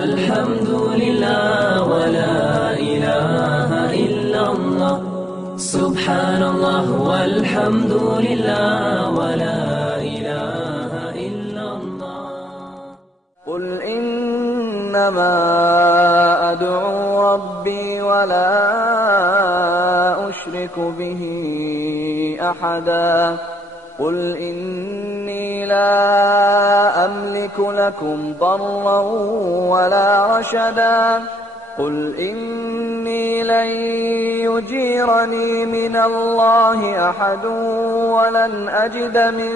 والحمد لله ولا إله إلا الله سبحان الله والحمد لله ولا إله إلا الله. قل إنما أدعو ربي ولا أشرك به أحدا قل إني لا أملك لكم ضرا ولا رشدا قل إني لن يجيرني من الله أحد ولن أجد من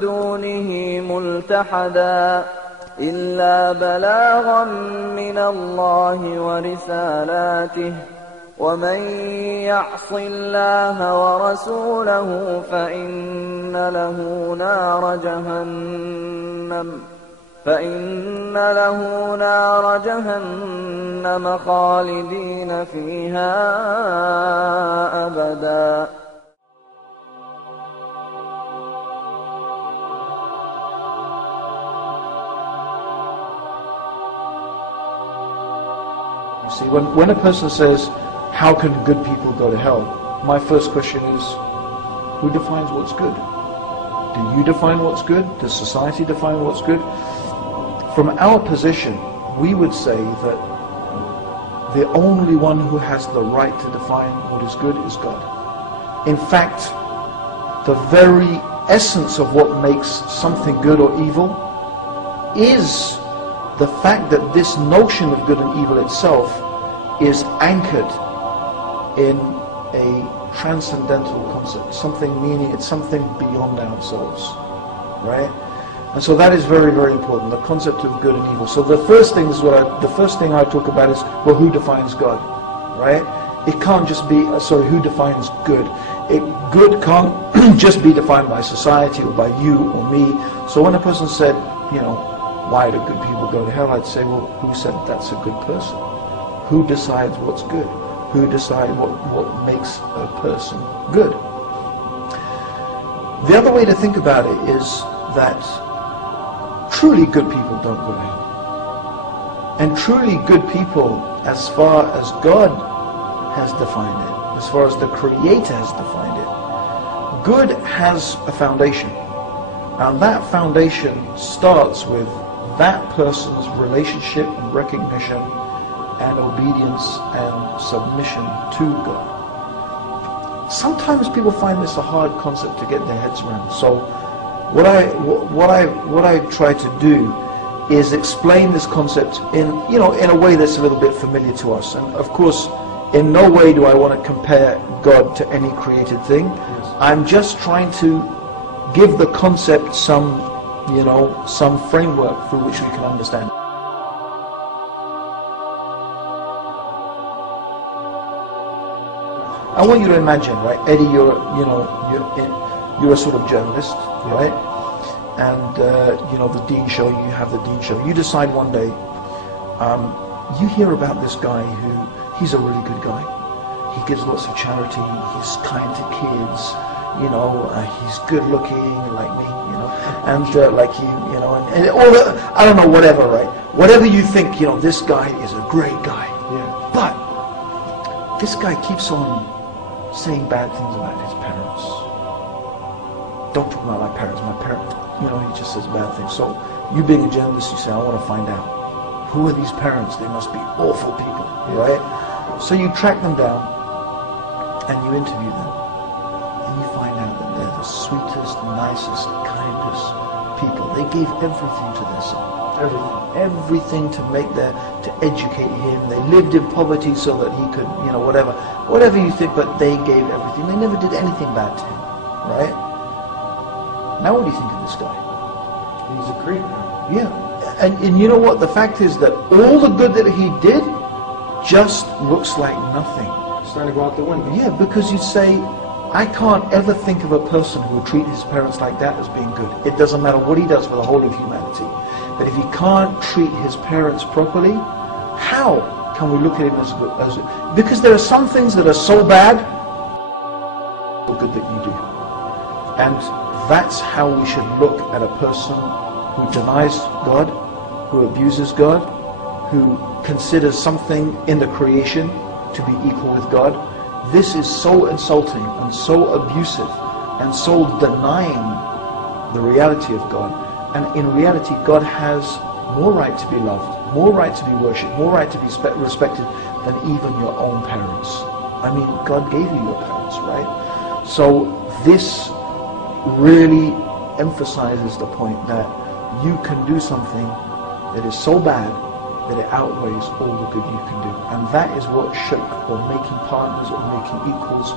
دونه ملتحدا إلا بلاغا من الله ورسالاته ومن يعص الله ورسوله فإن له نار جهنم خالدين فيها أبدا. See, when a person says, how can good people go to hell? My first question is, who defines what's good? Do you define what's good? Does society define what's good? From our position, we would say that the only one who has the right to define what is good is God. In fact, the very essence of what makes something good or evil is the fact that this notion of good and evil itself is anchored in a transcendental concept, something meaning it's something beyond ourselves, right? And so that is very, very important, the concept of good and evil. So the first thing I talk about is, well, who defines God, right? It can't just be, who defines good? Good can't just be defined by society or by you or me. So when a person said, why do good people go to hell? I'd say, well, who said that's a good person? Who decides what's good? Who decides what makes a person good? The other way to think about it is that truly good people don't go to hell. And truly good people, as far as God has defined it, as far as the Creator has defined it, good has a foundation. And that foundation starts with that person's relationship and recognition and obedience and submission to God. Sometimes people find this a hard concept to get their heads around. So what I try to do is explain this concept in a way that's a little bit familiar to us. And of course, in no way do I want to compare God to any created thing. I'm just trying to give the concept some framework through which we can understand. I want you to imagine, right, Eddie, you're a sort of journalist, right? And the Dean Show, you have the Dean Show. You decide one day, you hear about this guy he's a really good guy. He gives lots of charity. He's kind to kids. He's good looking, like me, and like you, and all the, I don't know, whatever, right? Whatever you think, this guy is a great guy. Yeah. But this guy keeps on saying bad things about his parents. Don't talk about my parents. He just says bad things. So you being a journalist, you say, I want to find out, who are these parents? They must be awful people, right? So you track them down and you interview them. And you find out that they're the sweetest, nicest, kindest people. They gave everything to their son. Everything to educate him. They lived in poverty so that he could, whatever you think, but they gave everything. They never did anything bad to him, right? Now what do you think of this guy? He's a creep. Yeah. And you know what? The fact is that all the good that he did just looks like nothing. It's starting to go out the window. Yeah, because you say, I can't ever think of a person who would treat his parents like that as being good. It doesn't matter what he does for the whole of humanity. But if he can't treat his parents properly, how can we look at him as good? Because there are some things that are so bad, so good that you do. And that's how we should look at a person who denies God, who abuses God, who considers something in the creation to be equal with God, this is so insulting and so abusive and so denying the reality of God. And in reality, God has more right to be loved, more right to be worshipped, more right to be respected than even your own parents. I mean, God gave you your parents, right? So this really emphasizes the point that you can do something that is so bad that it outweighs all the good you can do. And that is what shirk, or making partners, or making equals,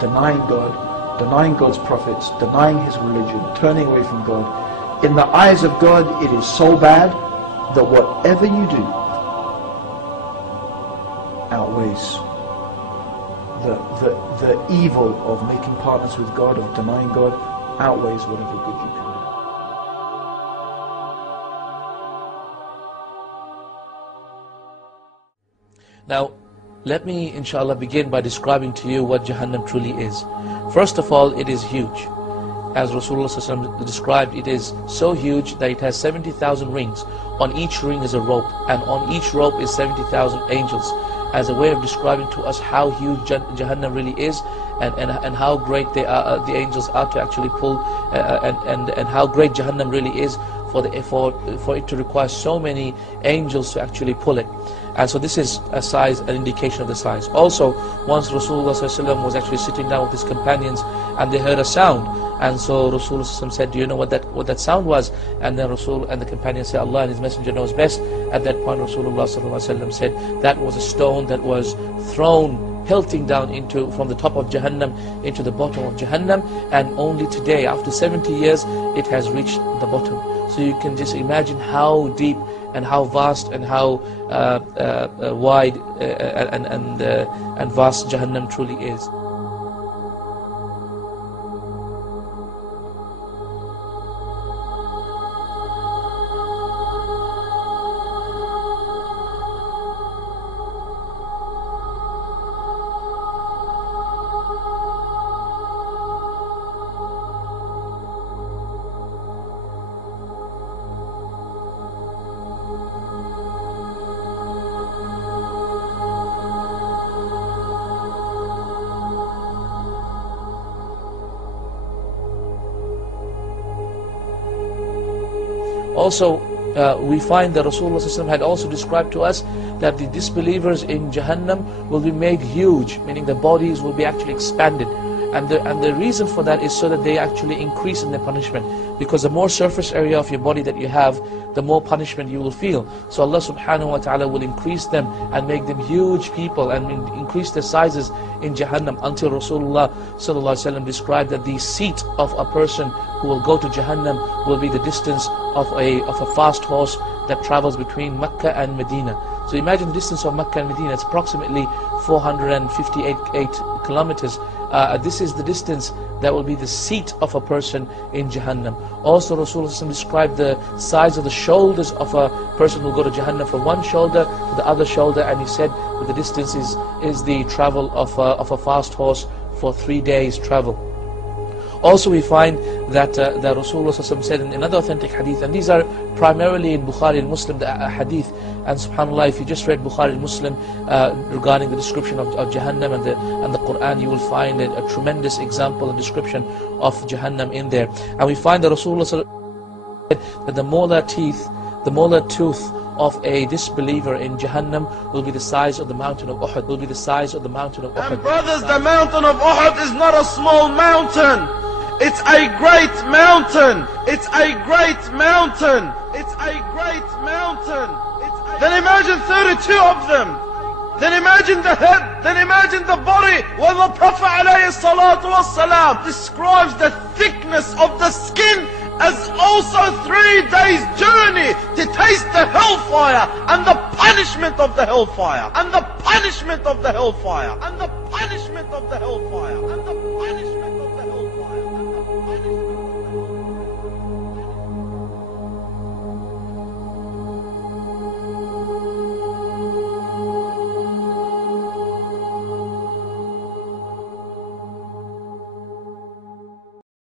denying God, denying God's prophets, denying His religion, turning away from God. In the eyes of God, it is so bad that whatever you do outweighs the evil of making partners with God, of denying God, outweighs whatever good you can do. Now, let me, inshallah, begin by describing to you what Jahannam truly is. First of all, it is huge. As Rasulullah ﷺ described, it is so huge that it has 70,000 rings. On each ring is a rope, and on each rope is 70,000 angels, as a way of describing to us how huge Jahannam really is, and how great they are, the angels are to actually pull, and how great Jahannam really is for it to require so many angels to actually pull it. And so this is a size, an indication of the size. Also, once Rasulullah ﷺ was actually sitting down with his companions, and they heard a sound, and so Rasulullah ﷺ said, "Do you know what that sound was?" And then Rasul and the companions said, "Allah and His Messenger knows best." At that point, Rasulullah ﷺ said, "That was a stone that was thrown, pelting down from the top of Jahannam into the bottom of Jahannam, and only today, after 70 years, it has reached the bottom." So you can just imagine how deep and how vast and how wide and vast Jahannam truly is. Also, we find that Rasulullah ﷺ had also described to us that the disbelievers in Jahannam will be made huge, meaning the bodies will be actually expanded. And the reason for that is so that they actually increase in their punishment. Because the more surface area of your body that you have, the more punishment you will feel. So Allah subhanahu wa ta'ala will increase them and make them huge people and increase their sizes in Jahannam, until Rasulullah sallallahu alaihi wasallam described that the seat of a person who will go to Jahannam will be the distance of a fast horse that travels between Mecca and Medina. So imagine the distance of Mecca and Medina, it's approximately 458 kilometers. This is the distance that will be the seat of a person in Jahannam. Also, Rasulullah described the size of the shoulders of a person who will go to Jahannam, from one shoulder to the other shoulder, and he said that the distance is the travel of a fast horse for 3 days travel. Also, we find that Rasulullah said in another authentic hadith, and these are primarily in Bukhari and Muslim, the hadith. And subhanAllah, if you just read Bukhari and Muslim regarding the description of Jahannam and the Quran, you will find a tremendous example and description of Jahannam in there. And we find that Rasulullah said that the molar tooth of a disbeliever in Jahannam will be the size of the mountain of Uhud. Will be the size of the mountain of Uhud. And brothers, the mountain of Uhud is not a small mountain. It's a great mountain. It's a great mountain. It's a great mountain. Then imagine 32 of them. Then imagine the head. Then imagine the body. When the Prophet ﷺ describes the thickness of the skin as also 3 days journey to taste the hellfire and the punishment of the hellfire and the punishment of the hellfire and the punishment of the hellfire and the punishment of